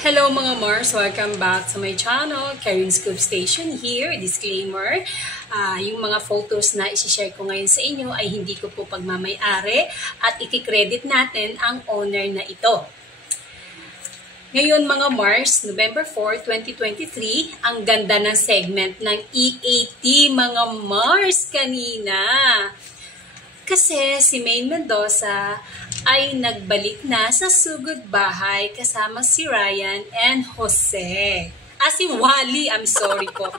Hello mga Mars! Welcome back to my channel, Karen Scoop Station here. Disclaimer, yung mga photos na isi-share ko ngayon sa inyo ay hindi ko po pagmamay-ari at ikikredit natin ang owner na ito. Ngayon mga Mars, November 4, 2023, ang ganda ng segment ng E80 mga Mars kanina. Kasi si Maine Mendoza ay nagbalik na sa sugod bahay kasama si Ryan and Jose. Si Wally, I'm sorry po.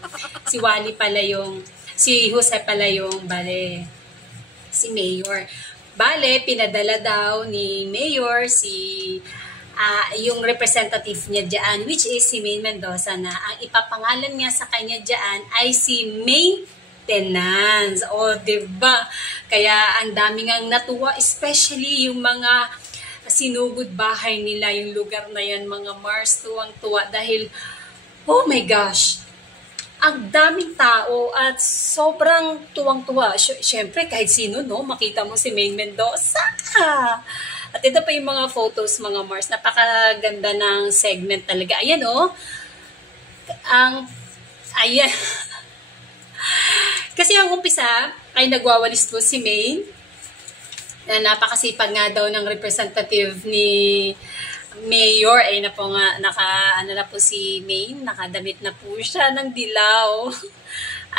Si Wally pala yung, si Jose pala yung, si Mayor. Pinadala daw ni Mayor yung representative niya dyan, which is si Maine Mendoza, na ang ipapangalan niya sa kanya dyan ay si Maintenance. O, diba? Kaya ang daming ang natuwa, especially yung mga sinugod bahay nila, yung lugar na yan, mga Mars, tuwang-tuwa dahil, oh my gosh, ang daming tao at sobrang tuwang-tuwa. Siyempre, kahit sino, no, makita mo si Maine Mendoza. At ito pa yung mga photos, mga Mars. Napakaganda ng segment talaga. Ayan, oh. Ayan. Kasi ang umpisa ay nagwawalis po si Maine, na napakasipag nga daw ng representative ni Mayor. Ay na po nga, na po si Maine, nakadamit na po siya ng dilaw.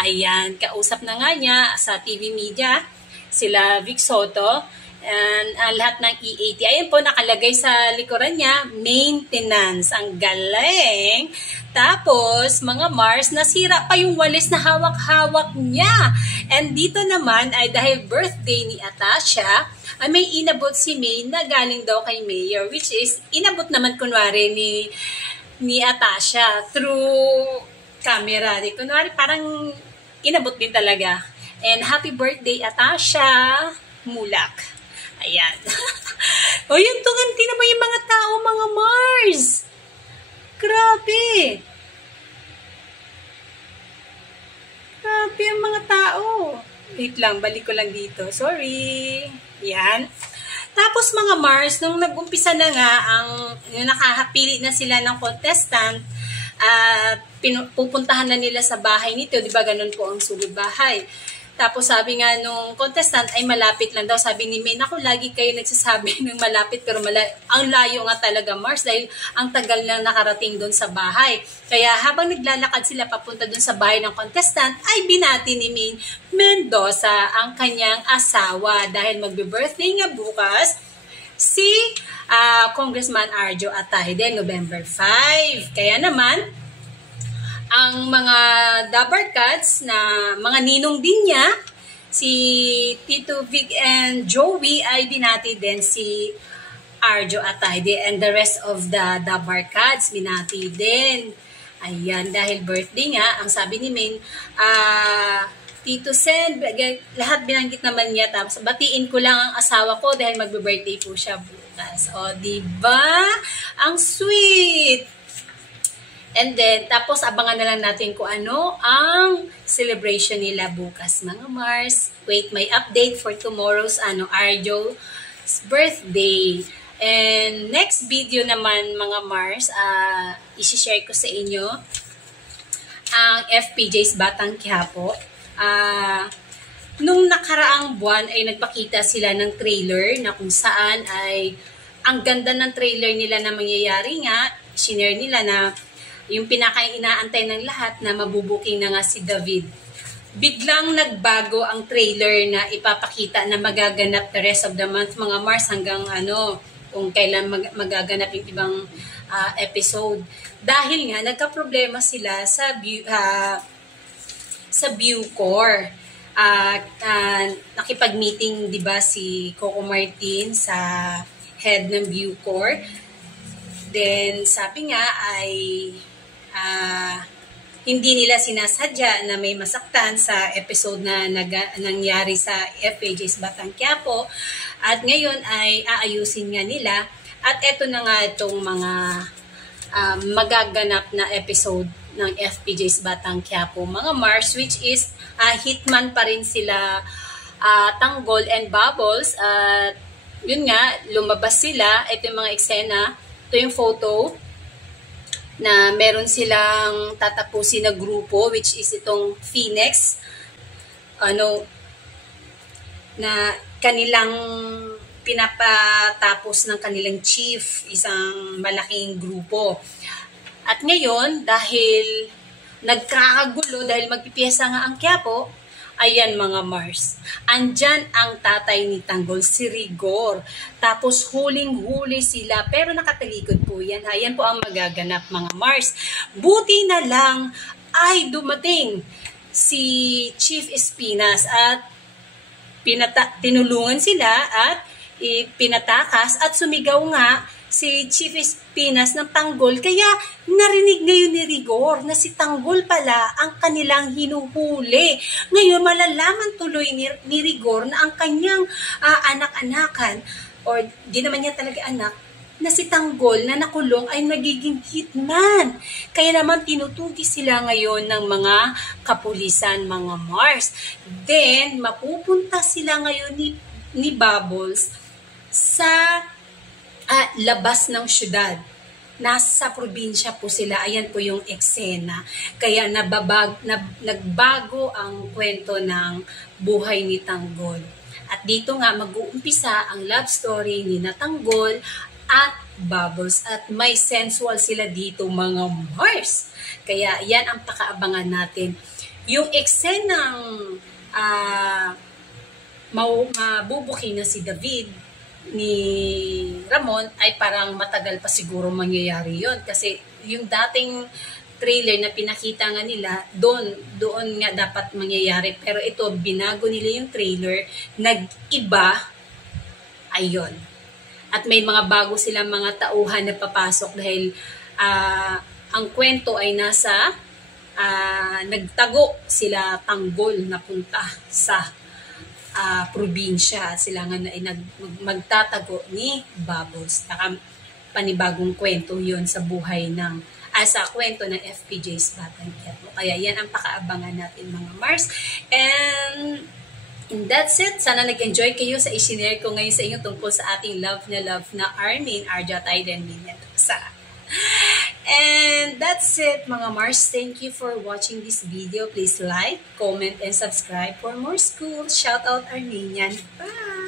Ayan, kausap na nga niya sa TV media, sila Vic Soto, and lahat ng E80. Ayan po, nakalagay sa likuran niya, Maintenance. Ang galing! Tapos, mga Mars, nasira pa yung walis na hawak-hawak niya. And dito naman ay dahil birthday ni Atasha, ay may inabot si Maine na galing daw kay Mayor, which is, inabot naman kunwari ni Atasha through camera. Di kunwari, parang inabot din talaga. And happy birthday, Atasha Mulak. Ayan. O yun, tuganti naman yung mga tao, mga Mars. Grabe. Grabe ang mga tao. Wait lang, balik ko lang dito. Sorry. Yan. Tapos mga Mars, nung nag-umpisa na nga, yung nakahapili na sila ng contestant, at pupuntahan na nila sa bahay nito, di ba ganun po ang sugod bahay. Tapos sabi nga nung contestant ay malapit lang daw. Sabi ni Maine, ako lagi kayo nagsasabi ng malapit pero ang layo nga talaga, Mars, dahil ang tagal lang nakarating doon sa bahay. Kaya habang naglalakad sila papunta doon sa bahay ng contestant, ay binati ni Maine Mendoza ang kanyang asawa dahil magbe-birthday nga bukas si Congressman Arjo Atayde, November 5. Kaya naman, ang mga Dabarkads na mga ninong din niya, si Tito Vic and Joey, ay binati din si Arjo Atayde, and the rest of the Dabarkads binati din. Ayan, dahil birthday nga, ang sabi ni Maine, Tito Sen, lahat binanggit naman niya. Tapos, batiin ko lang ang asawa ko dahil magbe-birthday po siya bukas. O, diba? Ang sweet! And then, tapos abangan na lang natin kung ano ang celebration nila bukas, mga Mars. Wait, may update for tomorrow's Arjo's birthday. And next video naman, mga Mars, isi-share ko sa inyo ang FPJ's Batang Quiapo. Nung nakaraang buwan ay nagpakita sila ng trailer na kung saan ay ang ganda ng trailer nila na mangyayari nga. Shinare nila na yung pinaka-inaantay ng lahat na mabubuking na nga si David. Biglang nagbago ang trailer na ipapakita na magaganap the rest of the month, mga Mars, hanggang kung kailan magaganap yung ibang episode. Dahil nga, nagka-problema sila sa Bucor. Nakipag-meeting, di ba, si Coco Martin sa head ng Bucor. Then, sabi nga ay hindi nila sinasadya na may masaktan sa episode na nangyari sa FPJ's Batang Quiapo. At ngayon ay aayusin nga nila. At eto na nga itong mga magaganap na episode ng FPJ's Batang Quiapo, mga Mars, which is hitman pa rin sila Tanggol and Bubbles. Yun nga, lumabas sila. Ito yung mga eksena. Ito yung photo. na meron silang tatapusin na grupo, which is itong Phoenix, na kanilang pinapatapos ng kanilang chief, isang malaking grupo. At ngayon, dahil nagkakagulo, dahil magpipiyesa nga ang Quiapo, ayan mga Mars, andyan ang tatay ni Tanggol, si Rigor. Tapos huling-huli sila, pero nakatalikod po yan. Ayan po ang magaganap mga Mars. Buti na lang ay dumating si Chief Espinas at tinulungan sila at pinatakas at sumigaw nga si Chief Espinas ng Tanggol. Kaya narinig ngayon ni Rigor na si Tanggol pala ang kanilang hinuhuli. Ngayon malalaman tuloy ni Rigor na ang kanyang anak-anakan, or di naman niya talaga anak, na si Tanggol na nakulong ay nagiging hitman. Kaya naman tinutugi sila ngayon ng mga kapulisan, mga Mars. Then mapupunta sila ngayon ni Bubbles sa labas ng syudad. Nasa probinsya po sila. Ayan po yung eksena. Kaya nagbago ang kwento ng buhay ni Tanggol. At dito nga mag-uumpisa ang love story ni Tanggol at Bubbles. At may sensual sila dito mga Mars. Kaya yan ang pakaabangan natin. Yung eksenang mabubuki na si David ni Ramon ay parang matagal pa siguro mangyayari yon, kasi yung dating trailer na pinakita nga nila doon nga dapat mangyayari, pero ito binago nila yung trailer, nag-iba. Ayun, at may mga bago silang mga tauhan na papasok dahil ang kwento ay nasa nagtago sila Tanggol na punta sa probinsya. Sila nga magtatago ni Bubbles. Panibagong kwento yon sa buhay ng sa kwento ng FPJ's Batang Quiapo. Kaya yan ang pakaabangan natin mga Mars. And that's it. Sana nag-enjoy kayo sa isinare ko ngayon sa inyo tungkol sa ating love na Armin, Arjat, Aiden, Minian, Tuksa. And that's it mga Mars. Thank you for watching this video. Please like, comment, and subscribe for more school. Shout out Armenian. Bye!